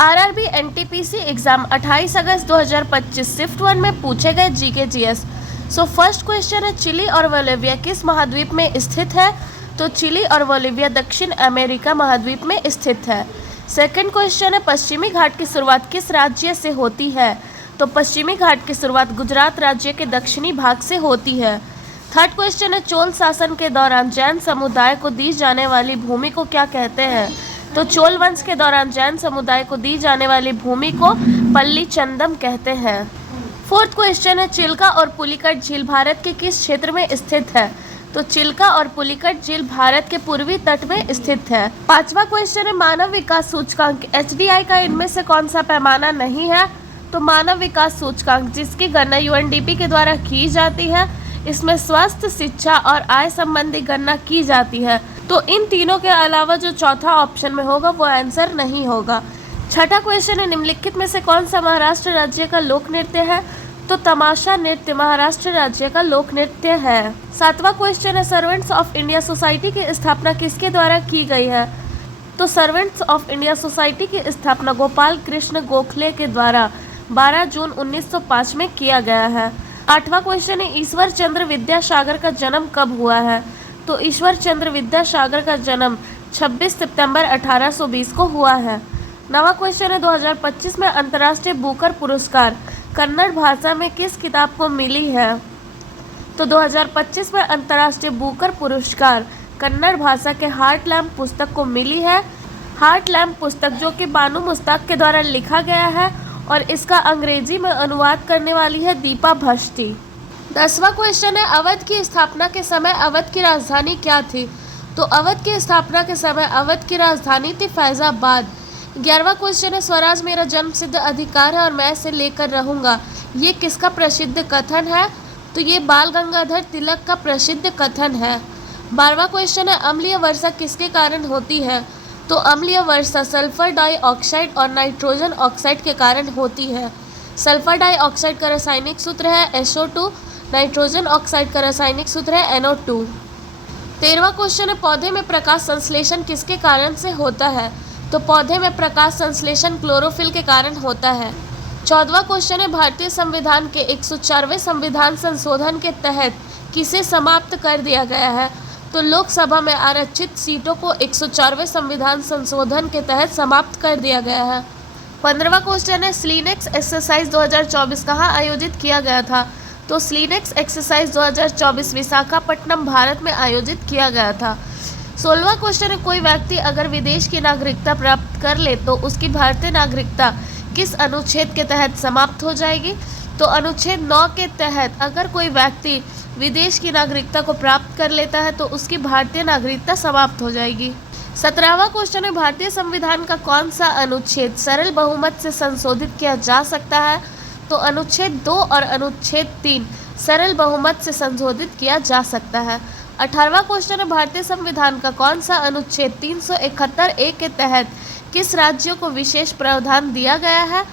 RRB NTPC exam 28 अगस्त 2025 shift 1 में पूछे गए GK GS. So first question है, चिली और बोलिविया किस महाद्वीप में स्थित है? तो चिली और बोलिविया दक्षिण अमेरिका महाद्वीप में स्थित है। सेकंड क्वेश्चन है, पश्चिमी घाट की शुरुआत किस राज्य से होती है? तो पश्चिमी घाट की शुरुआत गुजरात राज्य के दक्षिणी भाग से होती है। थर्ड क्वेश्चन है, चोल शासन के दौरान जैन समुदाय को दी जाने वाली भूमि को क्या कहते हैं? तो चोल वंश के दौरान जैन समुदाय को दी जाने वाली भूमि को पल्ली चंदम कहते हैं। फोर्थ क्वेश्चन है, चिल्का और पुलिकट झील भारत के किस क्षेत्र में स्थित है? तो चिल्का और पुलिकट झील भारत के पूर्वी तट में स्थित है। पांचवा क्वेश्चन है, मानव विकास सूचकांक एचडीआई का इनमें से कौन सा पैमाना नहीं है? तो मानव विकास सूचकांक जिसकी गणना यूएनडीपी के द्वारा की जाती है, इसमें स्वास्थ्य, शिक्षा और आय संबंधी गणना की जाती है। तो इन तीनों के अलावा जो चौथा ऑप्शन में होगा वो आंसर नहीं होगा। छठा क्वेश्चन है, निम्नलिखित में से कौन सा महाराष्ट्र राज्य का लोक नृत्य है? तो तमाशा नृत्य महाराष्ट्र राज्य का लोक नृत्य है। सातवां क्वेश्चन है, सर्वेंट्स ऑफ इंडिया सोसाइटी की स्थापना किसके द्वारा की गई है? तो सर्वेंट्स ऑफ इंडिया सोसाइटी की स्थापना गोपाल कृष्ण गोखले के द्वारा 12 जून 1905 में किया गया है। आठवां क्वेश्चन है, ईश्वर चंद्र विद्यासागर का जन्म कब हुआ है? तो ईश्वर चंद्र विद्यासागर का जन्म 26 सितंबर 1820 को हुआ है। नवा क्वेश्चन है, 2025 में अंतर्राष्ट्रीय बुकर पुरस्कार कन्नड़ भाषा में किस किताब को मिली है? तो 2025 में अंतर्राष्ट्रीय बुकर पुरस्कार कन्नड़ भाषा के हार्ट लैम्प पुस्तक को मिली है। हार्ट लैम्प पुस्तक जो कि बानू मुश्ताक के द्वारा लिखा गया है और इसका अंग्रेजी में अनुवाद करने वाली है दीपा भट्टी। 10वां क्वेश्चन है, अवध की स्थापना के समय अवध की राजधानी क्या थी? तो अवध की स्थापना के समय अवध की राजधानी थी फैजाबाद। 11वां क्वेश्चन है, स्वराज मेरा जन्म सिद्ध अधिकार है और मैं इसे लेकर रहूंगा, ये किसका प्रसिद्ध कथन है? तो ये बाल गंगाधर तिलक का प्रसिद्ध कथन है। 12वां क्वेश्चन है, अम्लीय वर्षा किसके कारण होती है? तो अम्लीय वर्षा सल्फर डाइऑक्साइड और नाइट्रोजन ऑक्साइड के कारण होती है। सल्फर डाइऑक्साइड का रासायनिक सूत्र है SO2, नाइट्रोजन ऑक्साइड का रासायनिक सूत्र है NO2। 13वां क्वेश्चन है, पौधे में प्रकाश संश्लेषण किसके कारण से होता है? तो पौधे में प्रकाश संश्लेषण क्लोरोफिल के कारण होता है। 14वां क्वेश्चन है, भारतीय संविधान के 104वें संविधान संशोधन के तहत किसे समाप्त कर दिया गया है? तो लोकसभा में आरक्षित सीटों को 104वें संविधान संशोधन के तहत समाप्त कर दिया गया है। 15वां क्वेश्चन है, स्लीनेक्स एक्सरसाइज 2024 कहाँ आयोजित किया गया था? तो स्लीनेक्स एक्सरसाइज 2024 विशाखापट्टनम भारत में आयोजित किया गया था। 16वां क्वेश्चन है, कोई व्यक्ति अगर विदेश की नागरिकता प्राप्त कर ले तो उसकी भारतीय नागरिकता किस अनुच्छेद के तहत समाप्त हो जाएगी? तो अनुच्छेद 9 के तहत अगर कोई व्यक्ति विदेश की नागरिकता को प्राप्त कर लेता है तो उसकी भारतीय नागरिकता समाप्त हो जाएगी। 17वां क्वेश्चन है, भारतीय संविधान का कौन सा अनुच्छेद सरल बहुमत से संशोधित किया जा सकता है? तो अनुच्छेद 2 और अनुच्छेद 3 सरल बहुमत से संशोधित किया जा सकता है। 18वां क्वेश्चन है, भारतीय संविधान का कौन सा अनुच्छेद 371A के तहत किस राज्य को विशेष प्रावधान दिया गया है?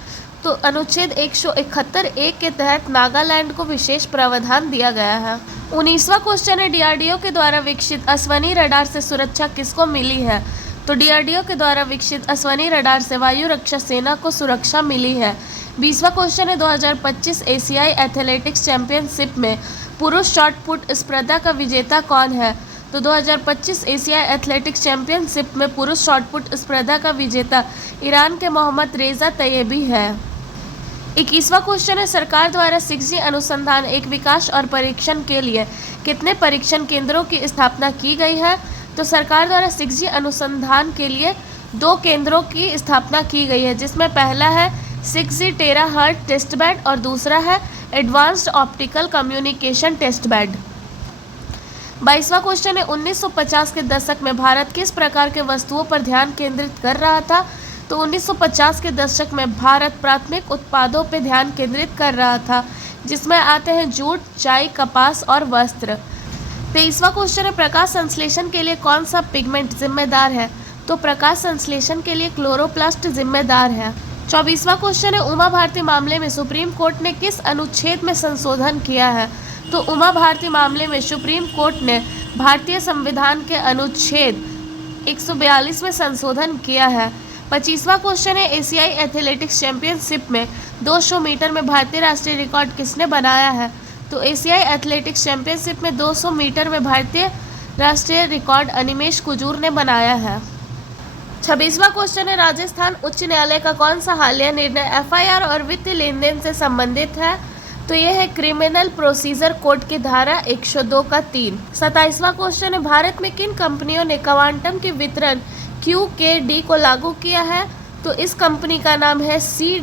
तो अनुच्छेद 171A के तहत नागालैंड को विशेष प्रावधान दिया गया है। 19वां क्वेश्चन है, डीआरडीओ के द्वारा विकसित अश्वनी रडार से सुरक्षा किसको मिली है? तो डीआरडीओ के द्वारा विकसित अश्वनी रडार से वायु रक्षा सेना को सुरक्षा मिली है। 20वां क्वेश्चन है, 2025 एशियाई एथलेटिक्स चैंपियनशिप में पुरुष शॉटपुट स्पर्धा का विजेता कौन है? तो 2025 एशियाई एथलेटिक्स चैंपियनशिप में पुरुष शॉटपुट स्पर्धा का विजेता ईरान के मोहम्मद रेजा तैयबी है। 21वां क्वेश्चन है, सरकार द्वारा 6G अनुसंधान एक विकास और परीक्षण के लिए कितने परीक्षण केंद्रों की स्थापना की गई है? तो सरकार द्वारा 6G अनुसंधान के लिए 2 केंद्रों की स्थापना की गई है, जिसमें पहला है 6G टेराहर्ट्ज टेस्ट बेड और दूसरा है advanced optical communication test bed. 22वां क्वेश्चन है, 1950 के दशक में भारत किस प्रकार के वस्तुओं पर ध्यान केंद्रित कर रहा था? तो 1950 के दशक में भारत प्राथमिक उत्पादों पर ध्यान केंद्रित कर रहा था, जिसमें आते हैं जूट, चाय, कपास और वस्त्र। 23वां क्वेश्चन है, प्रकाश संश्लेषण के लिए कौन सा पिगमेंट जिम्मेदार है? तो प्रकाश संश्लेषण के लिए क्लोरोप्लास्ट जिम्मेदार है। 24वां क्वेश्चन है, उमा भारती मामले में सुप्रीम कोर्ट ने किस अनुच्छेद में संशोधन किया है? तो उमा भारती मामले में सुप्रीम कोर्ट ने भारतीय संविधान के अनुच्छेद 142 में संशोधन किया है। 25वां क्वेश्चन है एशियाई एथलेटिक्स चैंपियनशिप में 200 मीटर में भारतीय राष्ट्रीय रिकॉर्ड किसने बनाया है? तो एशियाई एथलेटिक्स चैंपियनशिप में 200 मीटर में भारतीय राष्ट्रीय रिकॉर्ड अनिमेश कुजूर ने बनाया है। 26वां क्वेश्चन है राजस्थान उच्च न्यायालय का कौन सा हालिया निर्णय एफआईआर और वित्तीय लेन देन से संबंधित है? तो यह है क्रिमिनल प्रोसीजर कोड की धारा 102 का 3। 27वां क्वेश्चन है भारत में किन कंपनियों ने क्वांटम के वितरण QKD को लागू किया है? तो इस कंपनी का नाम है C-.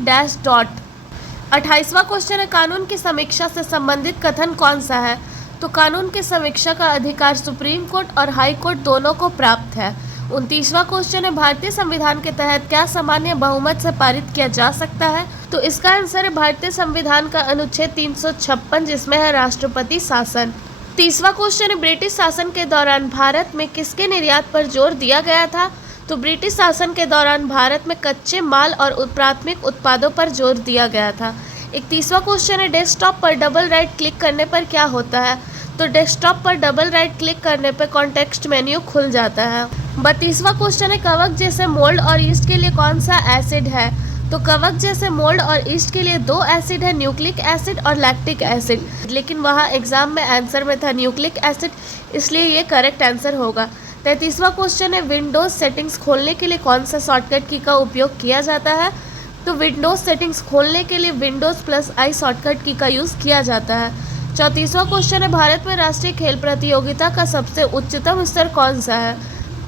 28वां क्वेश्चन है कानून की समीक्षा से संबंधित कथन कौन सा है? तो कानून की समीक्षा का अधिकार सुप्रीम कोर्ट और हाई कोर्ट दोनों को प्राप्त है। 29वां क्वेश्चन है भारतीय संविधान के तहत क्या सामान्य बहुमत से पारित किया जा सकता है? तो इसका आंसर है भारतीय संविधान का अनुच्छेद 356 जिसमें है राष्ट्रपति शासन। 30वां क्वेश्चन है ब्रिटिश शासन के दौरान भारत में किसके निर्यात पर जोर दिया गया था? तो ब्रिटिश शासन के दौरान भारत में कच्चे माल और प्राथमिक उत्पादों पर जोर दिया गया था। 31वां क्वेश्चन है डेस्कटॉप पर डबल राइट क्लिक करने पर क्या होता है? तो डेस्कटॉप पर डबल राइट क्लिक करने पर कॉन्टेक्स्ट मेन्यू खुल जाता है। 32वां क्वेश्चन है कवक जैसे मोल्ड और ईस्ट के लिए कौन सा एसिड है? तो कवक जैसे मोल्ड और ईस्ट के लिए 2 एसिड है, न्यूक्लिक एसिड और लैक्टिक एसिड, लेकिन वहाँ एग्जाम में आंसर में था न्यूक्लिक एसिड, इसलिए ये करेक्ट आंसर होगा। 33वां क्वेश्चन है विंडोज सेटिंग्स खोलने के लिए कौन सा शॉर्टकट की का उपयोग किया जाता है? तो विंडोज सेटिंग्स खोलने के लिए Windows+I शॉर्टकट की का यूज़ किया जाता है। 34वां क्वेश्चन है भारत में राष्ट्रीय खेल प्रतियोगिता का सबसे उच्चतम स्तर कौन सा है?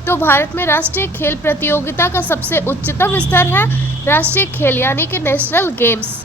तो भारत में राष्ट्रीय खेल प्रतियोगिता का सबसे उच्चतम स्तर है राष्ट्रीय खेल यानी कि नेशनल गेम्स।